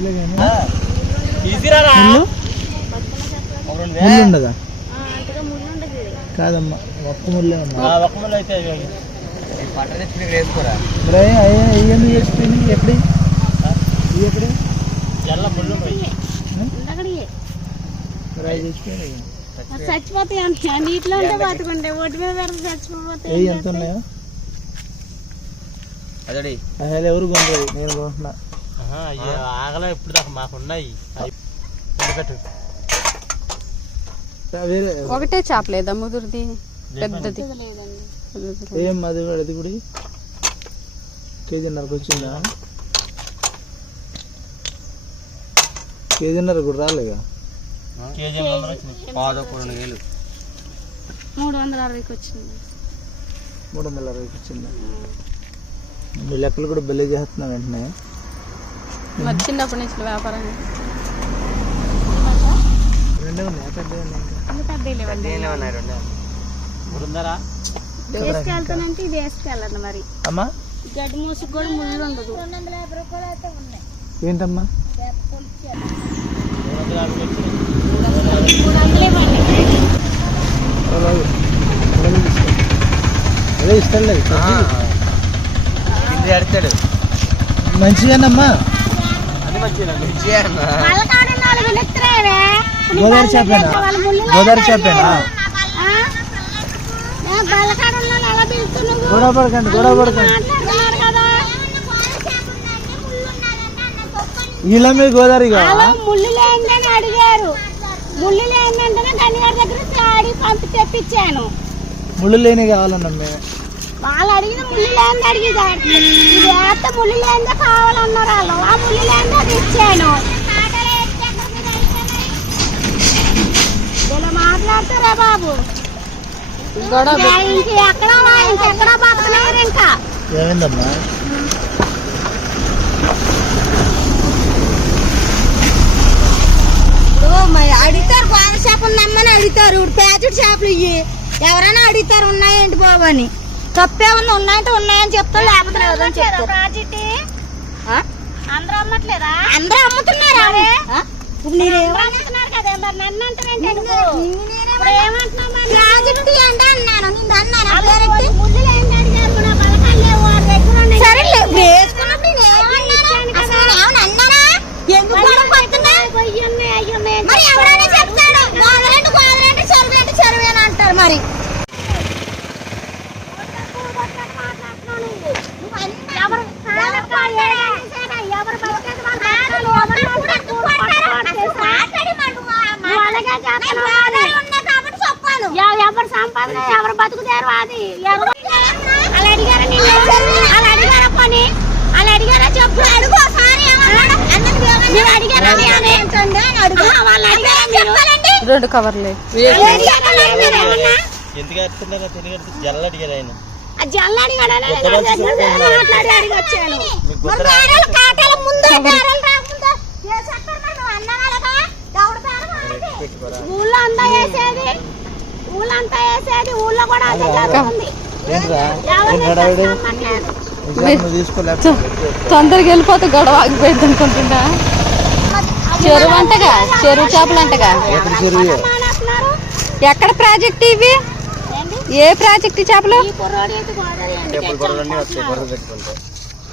ముళ్ళు ఉండదా. కాదమ్మా ఒక్క ముళ్ళే ఉన్నా ఒక్క అయితే ఎప్పుడు చచ్చిపోతాయి అంతే. నీటిలో ఉంటే బతుకుంటే ఒడ్డు మీద పెడితే చచ్చిపోతాయి ఏ ఎంత ఉన్నాయో? అదడి అసలు ఎవరు కొనరు నేను కొంటున్నా ఆగలే ఇప్పుడు దాకా మాకు ఉన్నాయి అవి పెట్టు. వేరే ఒకటే చేప లేదా ముదురుది? పెద్దది. ఏం అది కూడా అది కూడా కేజీన్నరకు వచ్చిందా? కేజీన్నర కూడా రాలేగా మూడు వందల అరవైకి వచ్చింది మూడు వందల అరవైకి వచ్చిందా. మీ లెక్కలు కూడా బెల్లే చేస్తున్నాను వెంటనే. మరి చిన్నప్పటి నుంచి వ్యాపారం వేసుకెళ్తానంటే ఇది వేసుకెళ్ళండి మరి. అమ్మా? గడ్డి మూసుకు కూడా ముళ్ళు ఉండదు. ఏంటమ్మా. అదే కింది గోదావరి చేపేనా గోదావరి చేపేనా గొడవ పడకండి గొడవ పడకండి. మీరు గోదావరి ముళ్ళు లేదని అడిగారు. ముళ్ళు లేదంటేనే గన్నిగారి దగ్గర పంపి తెప్పించాను. ముళ్ళు లేని కావాలన్నా వాళ్ళు అడిగిన ముళ్ళు లేని అడిగేదారు ఇది వేస్తే ముళ్ళు లేనిదే కావాలన్నారు వాళ్ళు. ఆ ముళ్ళు లేనిదే అది ఇచ్చాను ఇలా మాట్లాడతారా బాబు? గొడవ ఇంకా ఇంక ఎక్కడ ఇంకెక్కడ బతకలేరు ఇంకా. ఏమైందమ్మా? అడుగుతారు పాల చేపలు నమ్మని అడుగుతారు. ఇప్పుడు ప్యాకెట్ చేపలు ఇవి ఎవరైనా అడుగుతారు ఉన్నాయేంటి బాబు అని. తప్పేమన్నా ఉన్నాయంటే ఉన్నాయని చెప్తారు లేకపోతే లేదని ప్రాజెక్ట్? అందరూ అమ్మట్లేదా? అందరూ అమ్ముతున్నారా? ఇప్పుడు నేనేమో అమ్ముతున్నారు కదా మరి నన్ను ఇప్పుడు ఏమంటున్నావు మరి ప్రాజెక్ట్ అంటే అన్నాను నిన్ను ముళ్ళు లేనిది అడిగారు మన బలకాలు లేవు వాడి దగ్గర ఉన్నాయి. సరేలే ఇప్పుడు వేసుకున్నప్పుడు నేనేమన్నాను అసలు నేను ఏమన్నా అన్నానా ఎందుకు గొడవ పడుతున్నా అయ్యి ఉన్నాయి, అయ్యి ఉన్నాయి అని మరి ఎవరైనా చెప్తాడు గోదలంటే గోదలంటే చెరువు అంటే చెరువు అని అంటారు మరి ఎవరు ఎవరు ఎవరు బతికేది వాళ్ళు బతకాలి, ఎవరు మాట్లాడుతూ నువ్వు అలాగే చేస్తున్నావు అని. ఎవ- ఎవరు సంపాదన ఎవరు బతుకుతారు అది ఎవరు అలా అడిగారా నిన్ను అలా అడిగారా పని అలా అడిగారా చెప్పు అడుగు మీరు అడిగారా అని ఆహా, వాళ్ళు అడిగారా మీరు రెండు కవర్లే? ఎందుకు అడుగుతున్నారో? తెలియదు జల్ల అడిగారు ఆయన. ఊళ్ళో అంతా వేసేది. ఊళ్ళో అంతా వేసేది. ఊళ్ళో కూడా జరుగుతుంది. తొందరగా వెళ్ళిపోతే గొడవ ఆగిపోయింది అనుకుంటున్నా. చెరువు అంటగా చెరువు చేపలు అంటగా ఎక్కడ చెరువు మానేస్తున్నారు ఎక్కడ ప్రాజెక్ట్ ఇవి? ఏంటి ఏ ప్రాజెక్ట్ చేపలు?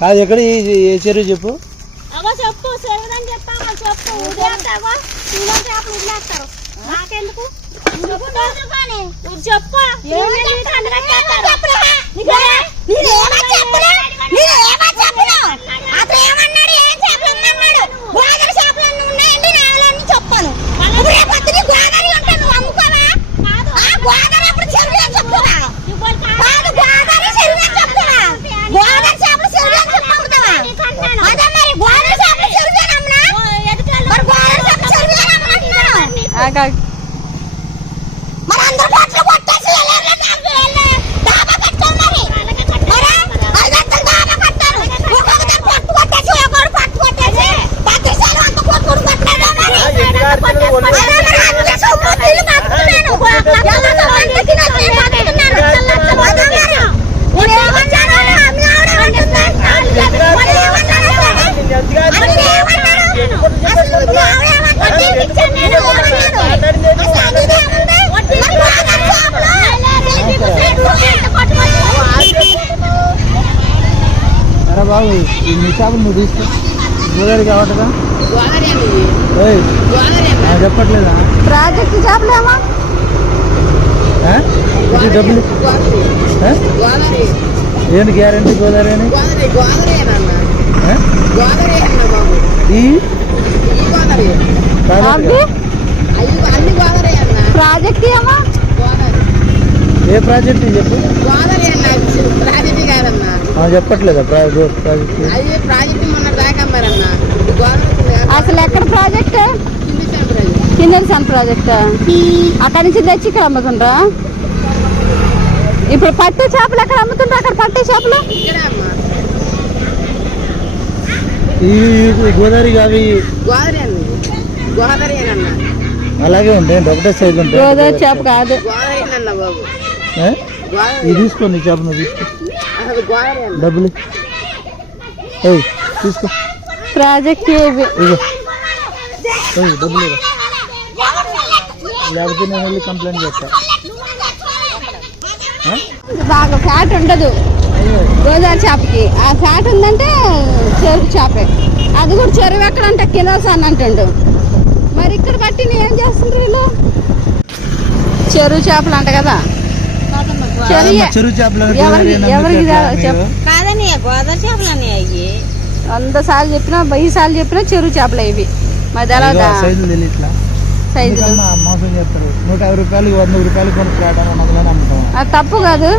కాదు ఎక్కడ ఈ- ఏ చెరువు చెప్పు? చెప్పు చెప్పు. వదిలేస్తావా 大概。బాబు ఈ నీ చేపలు నువ్వు తీసుకో. గోదావరి కావటగా ఏయ్, ఆ, చెప్పట్లేదా? ప్రాజెక్ట్ చేపలేమా డబ్బులు? ఏంటి గ్యారంటీ గోదావరి అని? ప్రాజెక్ట్ ఏ ప్రాజెక్ట్ చెప్పు. ఆ, చెప్పట్లేదా ప్రాజెక్ట్? ప్రాజెక్ట్? అసలు ఎక్కడ ప్రాజెక్ట్? కిందసాన్ ప్రాజెక్ట్? అక్కడి నుంచి తెచ్చి ఇక్కడ అమ్ముతుండ్రా? ఇప్పుడు పట్టే చేపలు ఎక్కడ అమ్ముతుండ్రా? అక్కడ పట్టే చేపలు? ఇక్కడ అమ్మా. ఈ ఈ గోదావరి అవి అలాగే ఉంటాయి ఒకటే సైజు ఉంటాయి గోదావరి చేప కాదు. ఇది తీసుకో నీ చేప నువ్వు తీసుకో. డబ్బులు తీసుకో. ప్రాజెక్ట్ ఏయ్ డబ్బులు. లేకపోతే నేను వెళ్ళి కంప్లైంట్ చేస్తా? బాగా ఫ్యాట్ ఉండదు. గోదావరి చేపకి. ఆ ఫ్యాట్ ఉందంటే చెరుకు చేపే. అది కూడా చెరువు ఎక్కడంటే కిలోస్ అని అంటుండు. మరి ఇక్కడ బట్టి ఏం చేస్తుండ్రు వీళ్ళు? చెరువు చేపలు అంట కదా. చెరువు చేపలు? కాదని గోదావరి చేపలు వంద సార్లు చెప్పినా వెయ్యి సార్లు చెప్పినా చెరువు చేపలే ఇవి. మరి తెలవదా? సైజులు తెలియట్లా సైజులు. ఎందుకమ్మా మోసం చేస్తారు? నూట యాభై రూపాయలు వంద రూపాయలు కొనుక్కు రావడం తప్పు కాదు.